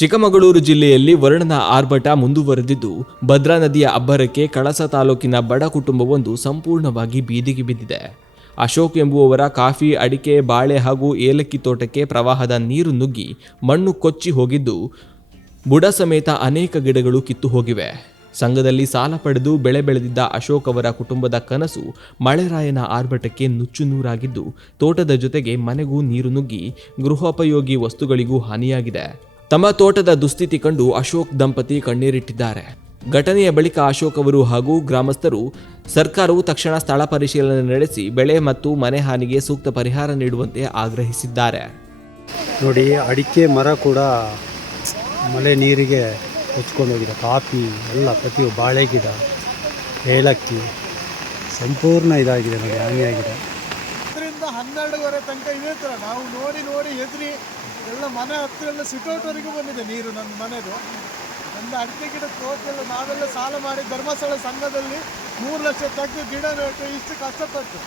ಚಿಕ್ಕಮಗಳೂರು ಜಿಲ್ಲೆಯಲ್ಲಿ ವರ್ಣನ ಆರ್ಭಟ ಮುಂದುವರೆದಿದ್ದು, ಭದ್ರಾ ನದಿಯ ಅಬ್ಬರಕ್ಕೆ ಕಳಸ ತಾಲೂಕಿನ ಬಡ ಕುಟುಂಬವೊಂದು ಸಂಪೂರ್ಣವಾಗಿ ಬೀದಿಗೆ ಬಿದ್ದಿದೆ. ಅಶೋಕ್ ಎಂಬುವವರ ಕಾಫಿ, ಅಡಿಕೆ, ಬಾಳೆ ಹಾಗೂ ಏಲಕ್ಕಿ ತೋಟಕ್ಕೆ ಪ್ರವಾಹದ ನೀರು ನುಗ್ಗಿ ಮಣ್ಣು ಕೊಚ್ಚಿ ಹೋಗಿದ್ದು, ಬುಡ ಸಮೇತ ಅನೇಕ ಗಿಡಗಳು ಕಿತ್ತು ಹೋಗಿವೆ. ಸಂಘದಲ್ಲಿ ಸಾಲ ಪಡೆದು ಬೆಳೆ ಬೆಳೆದಿದ್ದ ಅಶೋಕ್ ಅವರ ಕುಟುಂಬದ ಕನಸು ಮಳೆರಾಯನ ಆರ್ಭಟಕ್ಕೆ ನುಚ್ಚುನೂರಾಗಿದ್ದು, ತೋಟದ ಜೊತೆಗೆ ಮನೆಗೂ ನೀರು ನುಗ್ಗಿ ಗೃಹೋಪಯೋಗಿ ವಸ್ತುಗಳಿಗೂ ಹಾನಿಯಾಗಿದೆ. ತಮ್ಮ ತೋಟದ ದುಸ್ಥಿತಿ ಕಂಡು ಅಶೋಕ್ ದಂಪತಿ ಕಣ್ಣೀರಿಟ್ಟಿದ್ದಾರೆ. ಘಟನೆಯ ಬಳಿಕ ಅಶೋಕ್ ಅವರು ಹಾಗೂ ಗ್ರಾಮಸ್ಥರು ಸರ್ಕಾರವು ತಕ್ಷಣ ಸ್ಥಳ ಪರಿಶೀಲನೆ ನಡೆಸಿ ಬೆಳೆ ಮತ್ತು ಮನೆ ಹಾನಿಗೆ ಸೂಕ್ತ ಪರಿಹಾರ ನೀಡುವಂತೆ ಆಗ್ರಹಿಸಿದ್ದಾರೆ. ನೋಡಿ, ಅಡಿಕೆ ಮರ ಕೂಡ ಮಳೆ ನೀರಿಗೆ ಹೊಚ್ಕೊಂಡು ಹೋಗಿದೆ. ಕಾಫಿ ಎಲ್ಲ ಪ್ರತಿಯೊಂದು ಬಾಳೆ ಗಿಡ, ಏಲಕ್ಕಿ ಸಂಪೂರ್ಣ ಇದಾಗಿದೆ ನೋಡಿ, ಹಾನಿಯಾಗಿದೆ. 12:30 ತನಕ ಇದೇ ಥರ ನಾವು ನೋಡಿ ಹೆದರಿ ಎಲ್ಲ ಮನೆ ಹತ್ರ ಎಲ್ಲ ಸಿಟೌಟ್ವರೆಗೂ ಬಂದಿದೆ ನೀರು. ನನ್ನ ಮನೆದು ಒಂದು ಅಡಿಕೆ ಗಿಡ ತೋಟೆಲ್ಲ ನಾವೆಲ್ಲ ಸಾಲ ಮಾಡಿ ಧರ್ಮಸ್ಥಳ ಸಂಘದಲ್ಲಿ 3 ಲಕ್ಷ ತೆಗೆದು ಗಿಡ ನೆಟ್ಟು ಇಷ್ಟು ಕಷ್ಟಪಟ್ಟು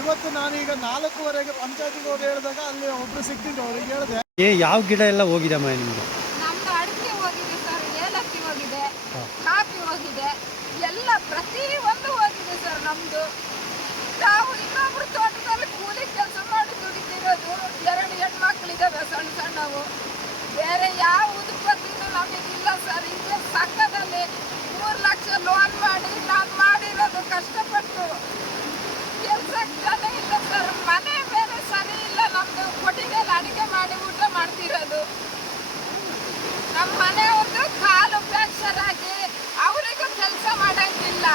ಇವತ್ತು ನಾನೀಗ 4:15ಕ್ಕೆ ಪಂಚಾಯತಿಗೆ ಹೋಗಿ ಹೇಳಿದಾಗ ಅಲ್ಲಿ ಒಬ್ಬರು ಸಿಕ್ಕಿದ್ದು, ಅವ್ರಿಗೆ ಹೇಳಿದೆ ಯಾವ ಗಿಡ ಎಲ್ಲ ಹೋಗಿದಮ್ಮ ನಿಮಗೆ? ನಮ್ದು ಅಡಿಕೆ ಹೋಗಿದೆ ಸರ್, ಏಲಕ್ಕಿ ಹೋಗಿದೆ, ಕಾಫಿ ಹೋಗಿದೆ, ಎಲ್ಲ ಪ್ರತಿಯೊಂದು ಹೋಗಿದೆ ಸರ್. ನಮ್ಮದು ನಾವು ಇನ್ನೊಬ್ರು ತೋಟದಲ್ಲಿ ಕೂಲಿ ಕೆಲಸ ಮಾಡಿ ದುಡಿತಿರೋದು. 2 ಹೆಣ್ಮಕ್ಳಿದ್ದಾವೆ ಸಣ್ಣವು. ಬೇರೆ ಯಾವ ಉತ್ಪತ್ತಿನೂ ನಮಗಿಲ್ಲ ಸರ್. ಈಗ ಸಂಘದಲ್ಲಿ 3 ಲಕ್ಷ ಲೋನ್ ಮಾಡಿ ನಾನು ಮಾಡಿರೋದು ಕಷ್ಟಪಟ್ಟು. ಕೆಲ್ಸಕ್ಕೆ ಜನ ಇಲ್ಲ ಸರ್, ಮನೆ ಬೇರೆ ಸರಿ ಇಲ್ಲ. ನಮ್ಮದು ಕೊಟ್ಟಿಗೆಯಲ್ಲಿ ಅಡಿಗೆ ಮಾಡಿ ಊಟ ಮಾಡ್ತಿರೋದು. ನಮ್ಮ ಮನೆಯವ್ರದ್ದು ಕಾಲು ಫ್ರಾಕ್ಚರ್ ಆಗಿ ಅವರಿಗೂ ಕೆಲಸ ಮಾಡೋಂಗಿಲ್ಲ.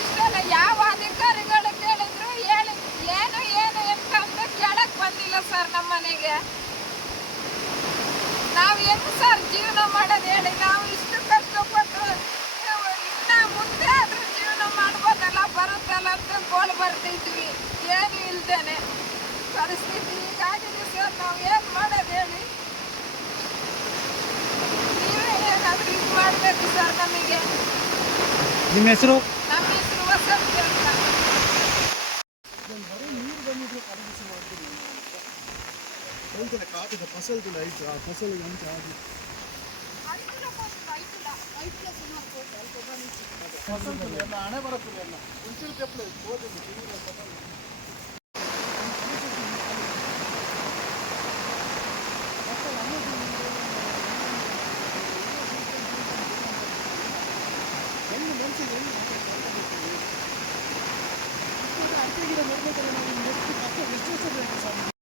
ಇಷ್ಟೆಲ್ಲ ಯಾವ ಅಧಿಕಾರಿಗಳು ಕೇಳಿದ್ರು ಹೇಳಿ ಏನು ಎಂತ ಕೇಳಕ್ ಬಂದಿಲ್ಲ ಸರ್. ನಮ್ಮ ಮನೆಗೆ ನಾವು ಹೆಂಗ್ ಸರ್ ಜೀವನ ಮಾಡೋದು ಹೇಳಿ? ನಾವು ಇಷ್ಟು ಕಷ್ಟಪಟ್ಟು ಇನ್ನ ಮುಂದೆ ಆದ್ರೂ ಜೀವನ ಮಾಡ್ಬೋದಲ್ಲ, ಬರುತ್ತಲ್ಲ ಅಂತ ಗೋಳು ಬರ್ತಿದ್ವಿ. ಏನು ಇಲ್ದೇನೆ ಪರಿಸ್ಥಿತಿ ಹೀಗಾಗಿದೆ ಸರ್. ನಾವು ಏನು ಮಾಡೋದು ಹೇಳಿ? ನೀವೇ ಏನಾದರೂ ಇದು ಮಾಡಬೇಕು ಸರ್ ನಮಗೆ. ನಿಮ್ಮ ಹೆಸರು? ನಮ್ಮ ಹೆಸರು ವಸಂತಿ ಅಂತ. ನೀರು ಬಂದಿದ್ರೆ ಖರೀದಿಸಿ ಮಾಡ್ತೀನಿ. ಹೇಳ್ತಾರೆ ಕಾಪಿದ ಫಸಲ್ದು ಆಯ್ತು, ಆ ಫಸಲಿಗೆ ಅಂತ ಆಗಿ ಎಲ್ಲ ಹಣೆ ಬರುತ್ತದೆ. ಎಲ್ಲ ಮುಂಚಿನ ತೆಪ್ಪಲೆ ಓದಿದ್ದು ಹೆಣ್ಣು ಮನಸ್ಸಿಗೆ ಅಡಿಕೆ ಗಿಡ ನೆಡ್ಬೇಕಾದ್ರೆ ನಾವು ಎಷ್ಟು ಕಷ್ಟ ಎಷ್ಟು ಬೇಕು ಸರ್.